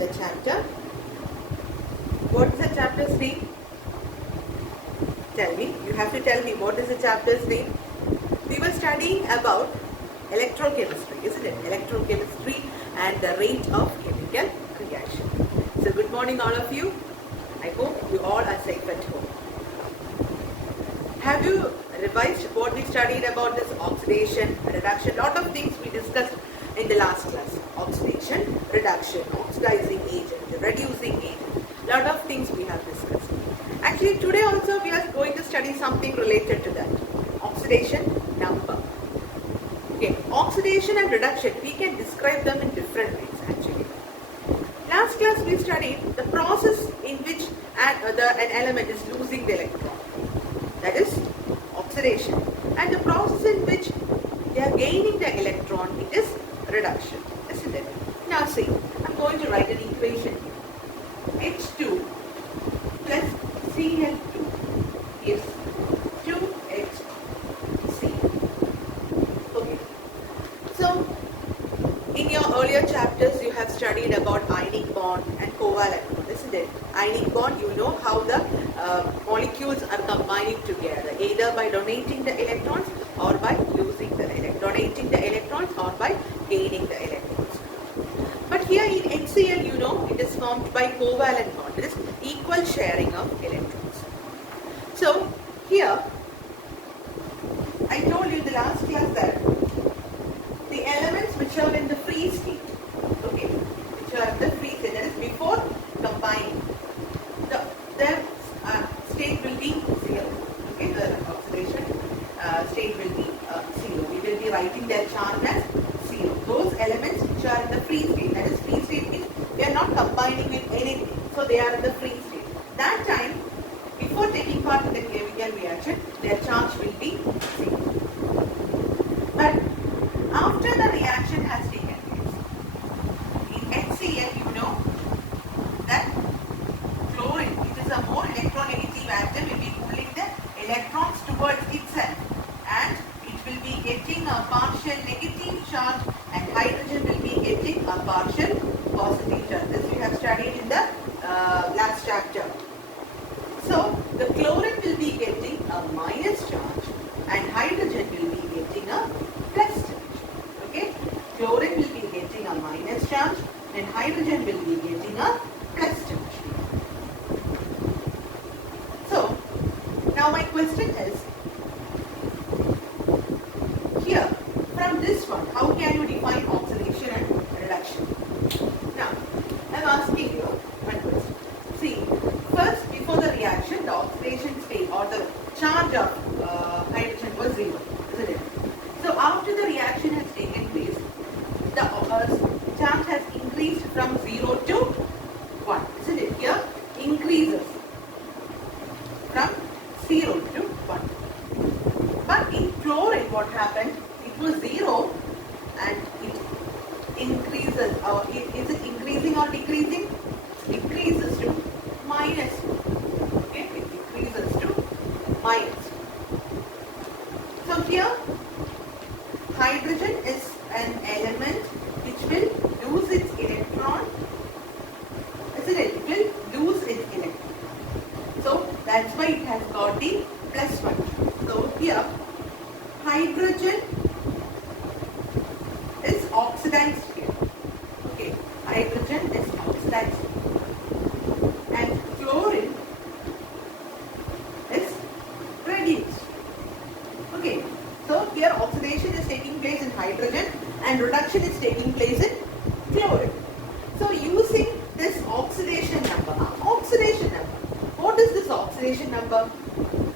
the chapter. What is the chapter's name? Tell me. You have to tell me what is the chapter's name. We were studying about electrochemistry, isn't it? Electrochemistry and the rate of chemical reaction. So good morning all of you. I hope you all are safe at home. Have you revised what we studied about this oxidation, reduction? Lot of things we discussed in the last class. Oxidation, reduction, oxidizing agent, reducing agent. Lot of things we have discussed. Actually today also we are going to study something related to that. Oxidation number. Okay, oxidation and reduction, we can describe them in different ways actually. Last class we studied the process in which an element is losing the electron. That is oxidation. And the process in which they are gaining the electron, it is reduction. Isn't it? Now see, I'm going to write an equation here. H2 plus Cl2 is 2HC. Okay. So, in your earlier chapters, you have studied about ionic bond and covalent bond, isn't it? Ionic bond, you know how the molecules are combining together, either by donating the electrons or by losing the electrons, donating the electrons or by gaining the electrons. But here in HCl, you know, it is formed by covalent bond, it is equal sharing of electrons. So, here, I told you in the last class that the elements which are in the free state, okay, which are in the free state, that is before combining, their state will be 0, okay, the oxidation state will be 0. We will be writing their charge as 0. Those elements which are in the free state, that is free state means they are not combining with anything, so they are in the free state. That time, before taking part in the chemical reaction, their charge will be 0. But after the reaction has taken place, in HCl you know that chlorine, which is a more electronegative atom, will be pulling the electrons towards itself and it will be getting a partial negative charge and hydrogen will be getting a partial positive charge. This we have studied in the last chapter. So the chlorine will be getting a minus charge and hydrogen will be getting a plus charge. Okay, chlorine will be getting a minus charge and hydrogen will be getting a plus charge. So now my question is, here from this one, how can you define oxidation and reduction? Now I am asking you one question. See, first before the reaction, the oxidation state or the charge of hydrogen was 0, isn't it? So after the reaction has taken place, the charge has increased from 0 to 1, isn't it? Here increases from 0 to 1. But in chlorine what happened? It was 0 and it increases, or is it increasing or decreasing? Decreases to minus 1. Okay, it decreases to minus 1. So here hydrogen is an element which will lose its electron, isn't it? It will lose its electron. So that's why it has got the plus 1. So here hydrogen is oxidized here. Okay, hydrogen is oxidized and chlorine is reduced. Okay, so here oxidation is taking place in hydrogen and reduction is taking place in chlorine. So using this oxidation number, what is this oxidation number?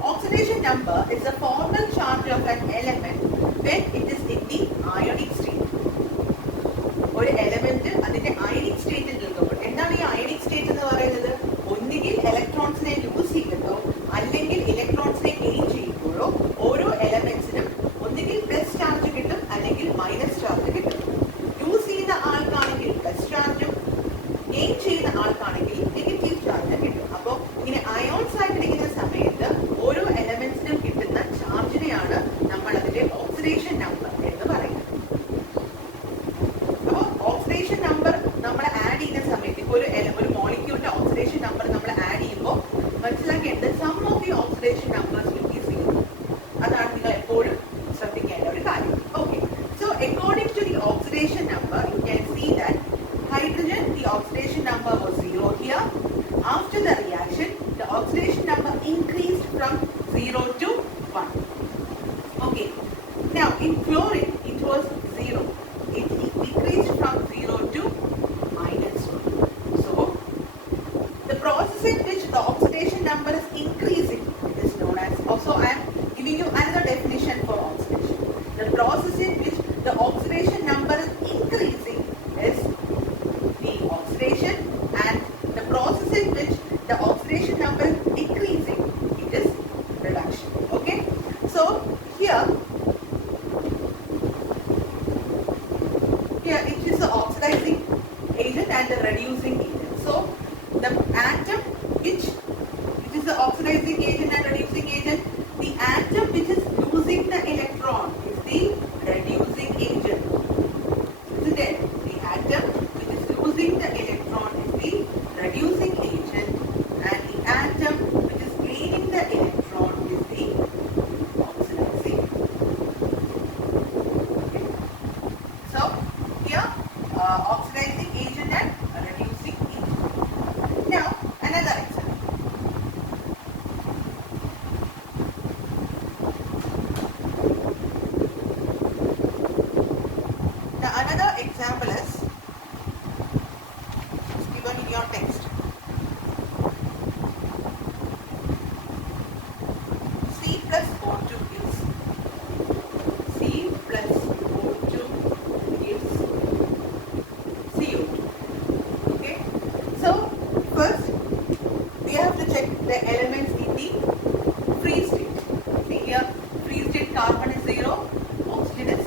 Oxidation number is the formal charge of an element when it is in the ionic state. ഒരു element അതിന്റെ ionic സ്റ്റേറ്റിൽ നിൽക്കുമ്പോൾ, എന്താണ് ഈ ionic state എന്ന് പറയുന്നത്? ഒന്നുകിൽ ഇലക്ട്രോൺസിനെ loose ചെയ്യുമ്പോഴോ അല്ലെങ്കിൽ ഇലക്ട്രോൺസിനെ ഗെയിൻ ചെയ്യുമ്പോഴോ ഓരോ എലമെന്റ്സിനും ഒന്നുകിൽ പ്ലസ് ചാർജ് കിട്ടും അല്ലെങ്കിൽ മൈനസ് ചാർജ് കിട്ടും. യൂസ് ചെയ്യുന്ന ആൾക്കാണെങ്കിൽ പ്ലസ് ചാർജും ഗെയിൻ ചെയ്യുന്ന ആൾക്കാണെങ്കിൽ നെഗറ്റീവ് ചാർജ് കിട്ടും. അപ്പോൾ ഇങ്ങനെ അയോൺസ് ആയിട്ടിരിക്കുന്ന സമയത്ത് ഓരോ എലമെന്റ്സിനും കിട്ടുന്ന ചാർജിനെയാണ് നമ്മൾ അതിന്റെ ഓക്സിഡേഷൻ നമ്പർ എന്ന് പറയുന്നത്. അപ്പോൾ ഓക്സിഡേഷൻ നമ്പർ നമ്മൾ ആഡ് ചെയ്യുന്ന സമയത്ത് oxidation numbers will be 0. അതാണ് നിങ്ങൾ എപ്പോഴും ശ്രദ്ധിക്കേണ്ട ഒരു കാര്യം. Okay. So according to the oxidation number, you can see that hydrogen, the oxidation number was 0 here. After the reaction, the oxidation number increased from 0 to 1. Okay. Now in chlorine, it was 0. It decreased from 0 to -1. So the process in which the oxidation number is increasing is known as, also I am giving you another definition for oxidation. The process in which the oxidation number is increasing is the oxidation, and the process in which the oxidation number is decreasing, it is reduction. Okay, so here it is the oxidizing agent and the reducing agent. So the atom which is the oxidizing agent and reducing agent, the atom which is losing the electron is the reducing agent. Isn't it? The atom which is losing the electron is the reducing agent, and the atom which is gaining the electron is the oxidizing. Okay. So here oxidizing agent and reducing agent. Now another example. Now another example is given in your text. C plus O2 gives CO2. Okay. So first we have to check the elements in the free state. See here, free state carbon is 0, oxygen is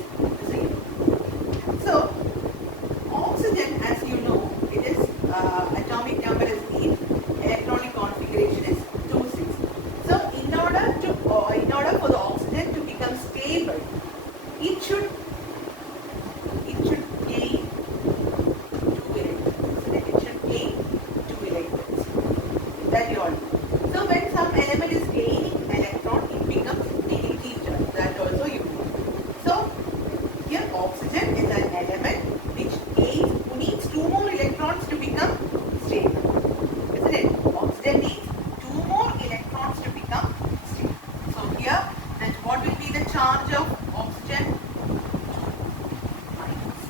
0. So oxygen, as you know, it is atomic number is 8, electronic configuration is 2,6. So in order for the oxygen to become stable, it should gain 2 electrons. It should gain 2 electrons. That you all know. So when some element is gaining electron, it becomes negative charge. That also you know. So here oxygen is an element which needs 2 more electrons to become stable. Isn't it? Oxygen needs 2 more electrons to become stable. So here, that what will be the charge of oxygen? Minus.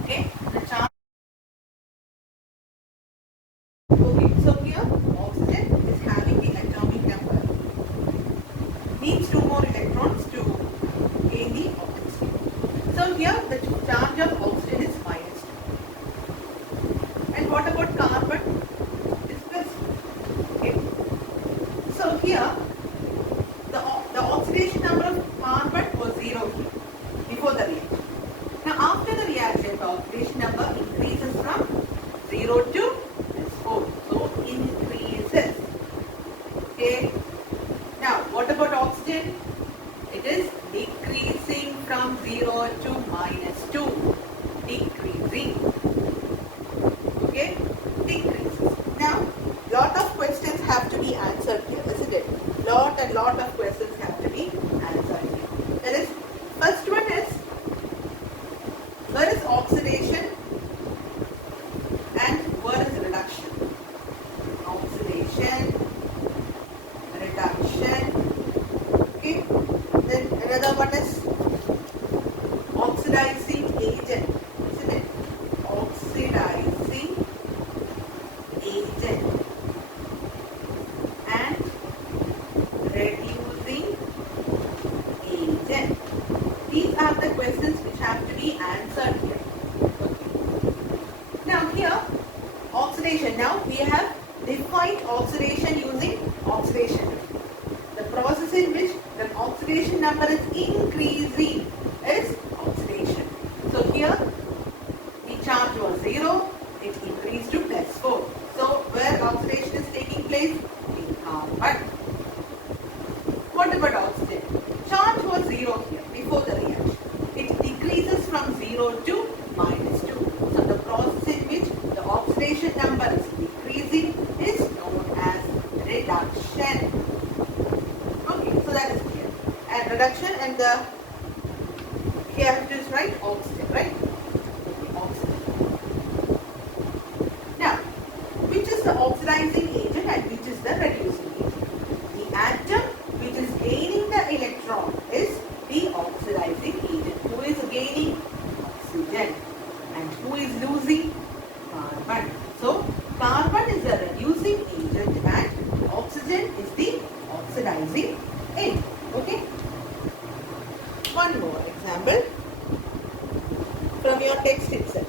Okay, the charge. Okay, so here oxygen is having the atomic number, needs 2 more electrons to gain the oxygen. So here the charge of oxygen is -2. And what about carbon? It's +2. Okay. So here the oxidation number of carbon was 0 here before the reaction. Now after the reaction, the oxidation number increases from 0 to +4. So increases. Okay. Now what about oxygen? It is decreasing from 0 to -2. Decreasing. Okay. Decreases. Now lot of questions have to be answered here, isn't it? Lot of questions have to be answered here. That is, first one is, where is oxidation and where is reduction? Oxidation, reduction. Okay. Then another one is oxidizing agent, isn't it? Oxidizing agent and reducing agent. These are the questions which have to be answered here. Okay. Now here, oxidation. Now we have defined oxidation using oxidation rate. The process in which the oxidation number is increasing is oxidation. So here the charge was 0, it increased to +4. So where oxidation is taking place? In carbon. What about oxygen? Charge was 0 here before the reaction. It decreases from 0 to -2. So the process in which the oxidation number is decreasing is known as reduction. the, here it is, right? Oxygen, right? Oxygen. Now, which is the oxidizing agent and which is the reducing agent? The atom which is gaining the electron is the oxidizing agent. Who is gaining? Oxygen. And who is losing? Carbon. So, carbon is the reducing agent and oxygen is the oxidizing agent. Okay? One more example from your text itself.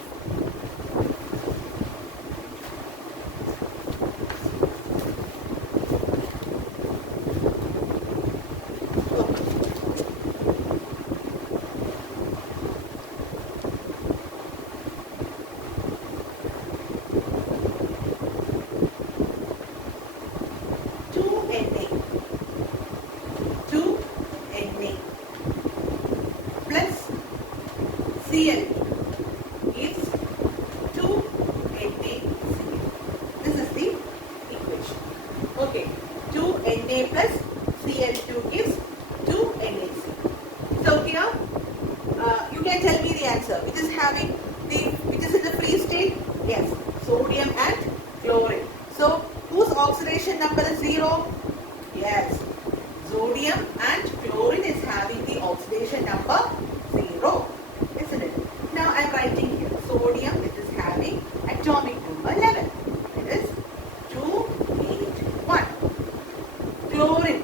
Cl is 2NaCl. This is the equation. Okay, 2Na plus Cl2 gives 2NaCl. So here you can tell me the answer. Which is in the free state? Yes, sodium and chlorine. So whose oxidation number is 0? Yes, sodium and chlorine is having the oxidation number 0. Isn't it? Now I am writing here sodium, which is having atomic number 11. It is 281. Chlorine,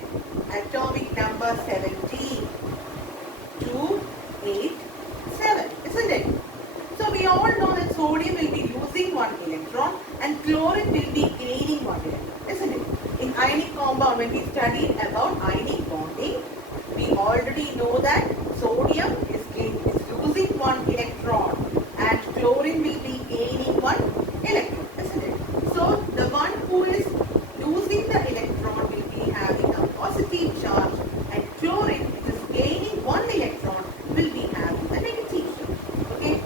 atomic number 17. 287. Isn't it? So we all know that sodium will be losing one electron and chlorine will be gaining one electron. Isn't it? In ionic compound, when we studied about ionic bonding, we already know that sodium is losing one electron and chlorine will be gaining one electron, isn't it? So the one who is losing the electron will be having a positive charge and chlorine, which is gaining one electron, will be having a negative charge. Okay?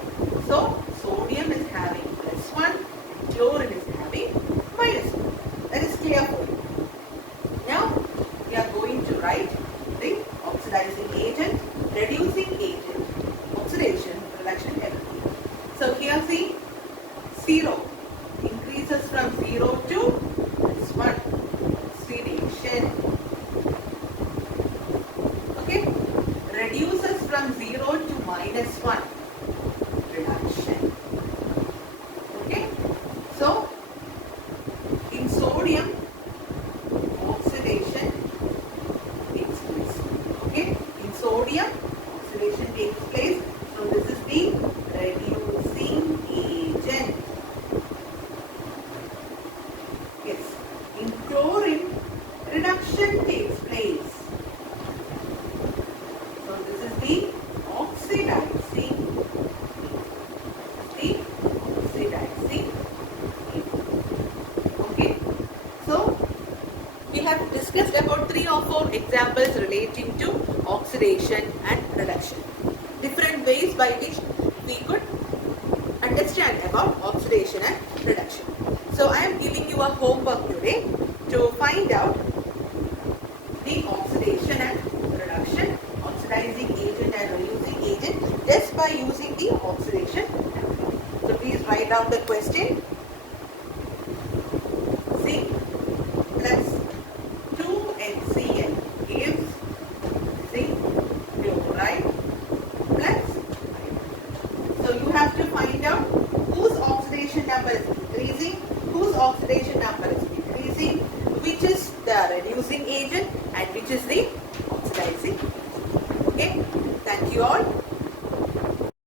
So sodium is having +1 and chlorine is having -1. That is clear for you. Now we are going to write the oxidizing agent, reducing agent, oxidation, reduction, everything. So here see 0 increases from 0 to +1. Oxidation. Okay. Reduces from 0 to -1. Reduction. Okay. So in sodium, oxidation takes place. Okay. In sodium, oxidation takes place. So this is the reducing agent. Yes. In chlorine, reduction takes place. So this is the oxidizing agent. Okay. So we have discussed about 3 or 4 examples relating to oxidation and reduction. Different ways by which we could understand about oxidation and reduction. So I am giving you a homework today to find out the oxidation and reduction, oxidizing agent and reducing agent just by using the oxidation method. So please write down the question. Zinc plus 2NaCl gives zinc chloride plus iron. So you have to find out whose oxidation number is increasing, whose oxidation number is decreasing, which is the reducing agent and which is the oxidizing agent. Okay, thank you all.